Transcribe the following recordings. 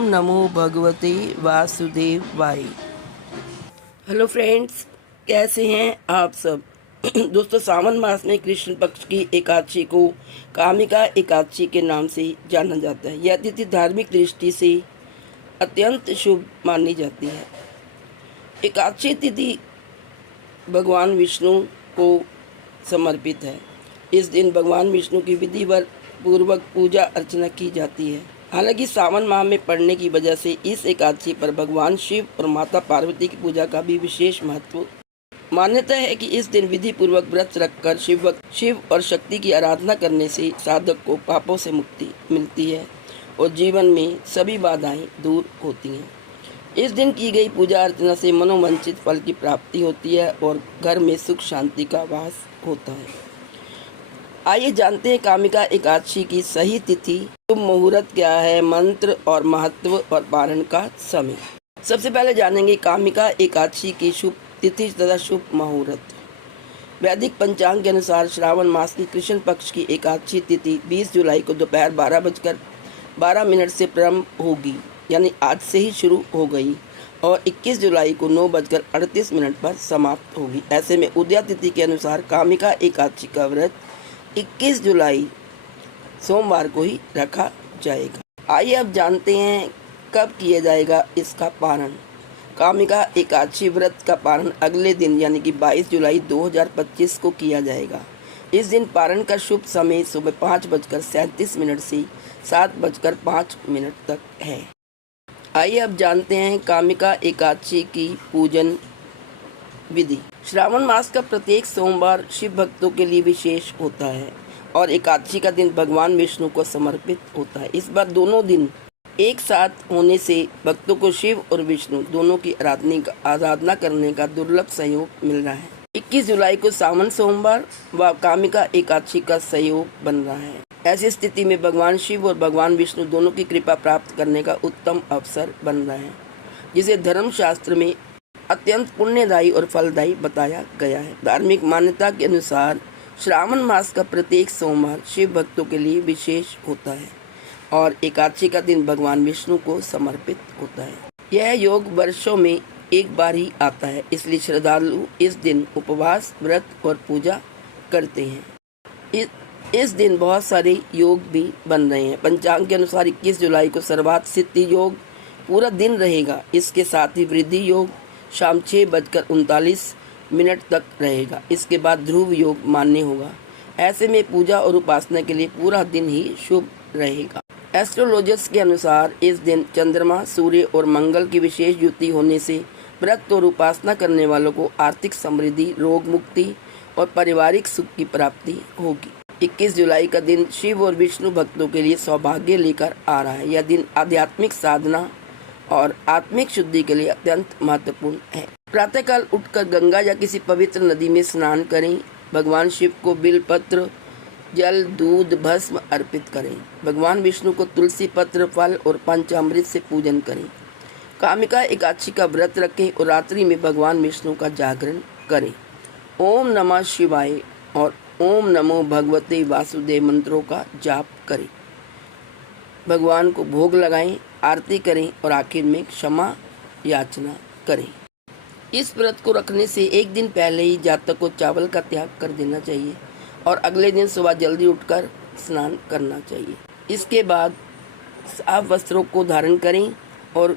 ओम नमो भगवते वासुदेवाय। Hello friends, कैसे हैं आप सब। दोस्तों, सावन मास में कृष्ण पक्ष की एकादशी को कामिका एकादशी के नाम से जाना जाता है। यह तिथि धार्मिक दृष्टि से अत्यंत शुभ मानी जाती है। एकादशी तिथि भगवान विष्णु को समर्पित है। इस दिन भगवान विष्णु की विधिवत पूर्वक पूजा अर्चना की जाती है। हालांकि सावन माह में पड़ने की वजह से इस एकादशी पर भगवान शिव और माता पार्वती की पूजा का भी विशेष महत्व। मान्यता है कि इस दिन विधि पूर्वक व्रत रखकर शिव और शक्ति की आराधना करने से साधक को पापों से मुक्ति मिलती है और जीवन में सभी बाधाएं दूर होती हैं। इस दिन की गई पूजा अर्चना से मनोवांछित फल की प्राप्ति होती है और घर में सुख शांति का वास होता है। आइए जानते हैं कामिका एकादशी की सही तिथि, शुभ मुहूर्त क्या है, मंत्र और महत्व और पारण का समय। सबसे पहले जानेंगे कामिका एकादशी की शुभ तिथि तथा शुभ मुहूर्त। वैदिक पंचांग के अनुसार श्रावण मास की कृष्ण पक्ष की एकादशी तिथि 20 जुलाई को दोपहर 12:12 से प्रारंभ होगी, यानी आज से ही शुरू हो गई, और 21 जुलाई को 9:38 पर समाप्त होगी। ऐसे में उदया तिथि के अनुसार कामिका एकादशी का व्रत 21 जुलाई सोमवार को ही रखा जाएगा। आइए अब जानते हैं कब किया जाएगा इसका पारण। कामिका एकादशी व्रत का पारण अगले दिन यानी कि 22 जुलाई 2025 को किया जाएगा। इस दिन पारण का शुभ समय सुबह 5:37 से 7:05 तक है। आइए अब जानते हैं कामिका एकादशी की पूजन विधि। श्रावण मास का प्रत्येक सोमवार शिव भक्तों के लिए विशेष होता है और एकादशी का दिन भगवान विष्णु को समर्पित होता है। इस बार दोनों दिन एक साथ होने से भक्तों को शिव और विष्णु दोनों की आराधना करने का दुर्लभ सहयोग मिल रहा है। 21 जुलाई को सावन सोमवार व कामिका एकादशी का सहयोग बन रहा है। ऐसी स्थिति में भगवान शिव और भगवान विष्णु दोनों की कृपा प्राप्त करने का उत्तम अवसर बन रहा है, जिसे धर्म शास्त्र में अत्यंत पुण्यदायी और फलदायी बताया गया है। धार्मिक मान्यता के अनुसार श्रावण मास का प्रत्येक सोमवार शिव भक्तों के लिए विशेष होता है और एकादशी का दिन भगवान विष्णु को समर्पित होता है। यह योग वर्षों में एक बार ही आता है, इसलिए श्रद्धालु इस दिन उपवास, व्रत और पूजा करते हैं। इस दिन बहुत सारे योग भी बन रहे हैं। पंचांग के अनुसार 21 जुलाई को सर्वार्थ सिद्धि योग पूरा दिन रहेगा। इसके साथ ही वृद्धि योग शाम 6:39 तक रहेगा। इसके बाद ध्रुव योग मान्य होगा। ऐसे में पूजा और उपासना के लिए पूरा दिन ही शुभ रहेगा। एस्ट्रोलॉजर्स के अनुसार इस दिन चंद्रमा, सूर्य और मंगल की विशेष युति होने से व्रत और उपासना करने वालों को आर्थिक समृद्धि, रोग मुक्ति और पारिवारिक सुख की प्राप्ति होगी। 21 जुलाई का दिन शिव और विष्णु भक्तों के लिए सौभाग्य लेकर आ रहा है। यह दिन आध्यात्मिक साधना और आत्मिक शुद्धि के लिए अत्यंत महत्वपूर्ण है। प्रातःकाल उठकर गंगा या किसी पवित्र नदी में स्नान करें। भगवान शिव को बिलपत्र, जल, दूध, भस्म अर्पित करें। भगवान विष्णु को तुलसी पत्र, फल और पंचामृत से पूजन करें। कामिका एकादशी का व्रत रखें और रात्रि में भगवान विष्णु का जागरण करें। ओम नमः शिवाय और ओम नमो भगवते वासुदेव मंत्रों का जाप करें। भगवान को भोग लगाएं, आरती करें और आखिर में क्षमा याचना करें। इस व्रत को रखने से एक दिन पहले ही जातक को चावल का त्याग कर देना चाहिए और अगले दिन सुबह जल्दी उठकर स्नान करना चाहिए। इसके बाद साफ वस्त्रों को धारण करें और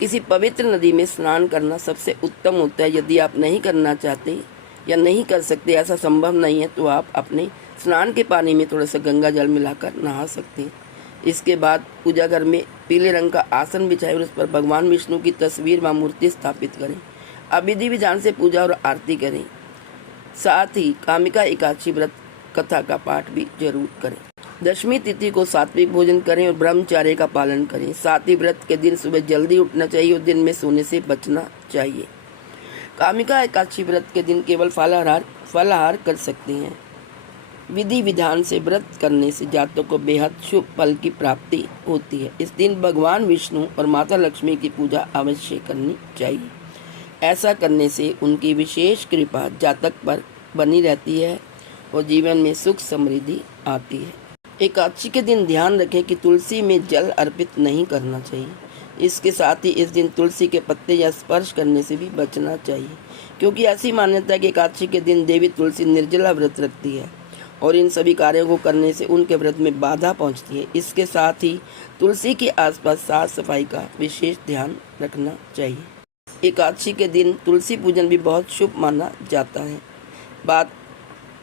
किसी पवित्र नदी में स्नान करना सबसे उत्तम होता है। यदि आप नहीं करना चाहते या नहीं कर सकते, ऐसा संभव नहीं है, तो आप अपने स्नान के पानी में थोड़ा सा गंगा जल मिलाकर नहा सकते हैं। इसके बाद पूजा घर में पीले रंग का आसन बिछाएं और उस पर भगवान विष्णु की तस्वीर व मूर्ति स्थापित करें। अब विधि विधान से पूजा और आरती करें। साथ ही कामिका एकादशी व्रत कथा का पाठ भी जरूर करें। दशमी तिथि को सात्विक भोजन करें और ब्रह्मचर्य का पालन करें। साथ ही व्रत के दिन सुबह जल्दी उठना चाहिए और दिन में सोने से बचना चाहिए। कामिका एकादशी व्रत के दिन केवल फलाहार कर सकते हैं। विधि विधान से व्रत करने से जातक को बेहद शुभ फल की प्राप्ति होती है। इस दिन भगवान विष्णु और माता लक्ष्मी की पूजा अवश्य करनी चाहिए। ऐसा करने से उनकी विशेष कृपा जातक पर बनी रहती है और जीवन में सुख समृद्धि आती है। एकादशी के दिन ध्यान रखें कि तुलसी में जल अर्पित नहीं करना चाहिए। इसके साथ ही इस दिन तुलसी के पत्ते या स्पर्श करने से भी बचना चाहिए, क्योंकि ऐसी मान्यता है कि एकादशी के दिन देवी तुलसी निर्जला व्रत रखती है और इन सभी कार्यों को करने से उनके व्रत में बाधा पहुंचती है। इसके साथ ही तुलसी के आसपास साफ सफाई का विशेष ध्यान रखना चाहिए। एकादशी के दिन तुलसी पूजन भी बहुत शुभ माना जाता है।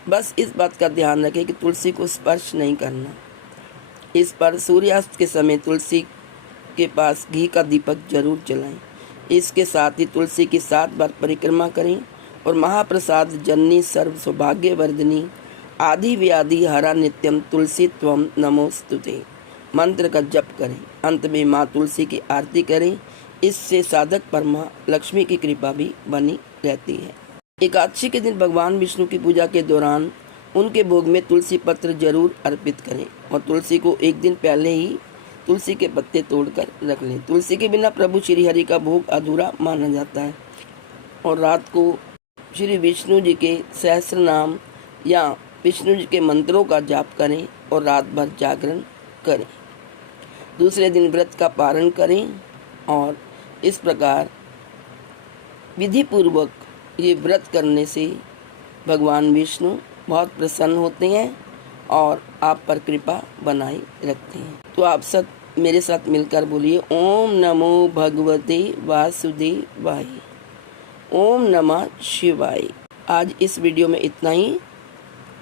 बस इस बात का ध्यान रखें कि तुलसी को स्पर्श नहीं करना। इस पर सूर्यास्त के समय तुलसी के पास घी का दीपक जरूर जलाएं। इसके साथ ही तुलसी की 7 बार परिक्रमा करें और महाप्रसाद जननी सर्व सौभाग्यवर्धिनी आदि व्याधि हरा नित्यम तुलसी त्वम नमोस्तुते मंत्र का जप करें। अंत में माँ तुलसी की आरती करें। इससे साधक पर माँ लक्ष्मी की कृपा भी बनी रहती है। एकादशी के दिन भगवान विष्णु की पूजा के दौरान उनके भोग में तुलसी पत्र जरूर अर्पित करें और तुलसी को एक दिन पहले ही तुलसी के पत्ते तोड़कर रख लें। तुलसी के बिना प्रभु श्री हरि का भोग अधूरा माना जाता है। और रात को श्री विष्णु जी के सहस्र नाम या विष्णु जी के मंत्रों का जाप करें और रात भर जागरण करें। दूसरे दिन व्रत का पारण करें और इस प्रकार विधि पूर्वक ये व्रत करने से भगवान विष्णु बहुत प्रसन्न होते हैं और आप पर कृपा बनाए रखते हैं। तो आप सब मेरे साथ मिलकर बोलिए ओम नमो भगवते वासुदेवाय, ओम नमः शिवाय। आज इस वीडियो में इतना ही।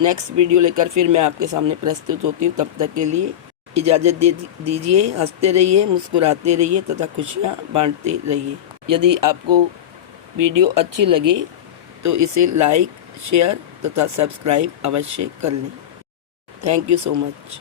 नेक्स्ट वीडियो लेकर फिर मैं आपके सामने प्रस्तुत होती हूँ। तब तक के लिए इजाज़त दीजिए। हंसते रहिए, मुस्कुराते रहिए तथा खुशियाँ बांटते रहिए। यदि आपको वीडियो अच्छी लगे तो इसे लाइक, शेयर तथा सब्सक्राइब अवश्य कर लें। Thank you so much.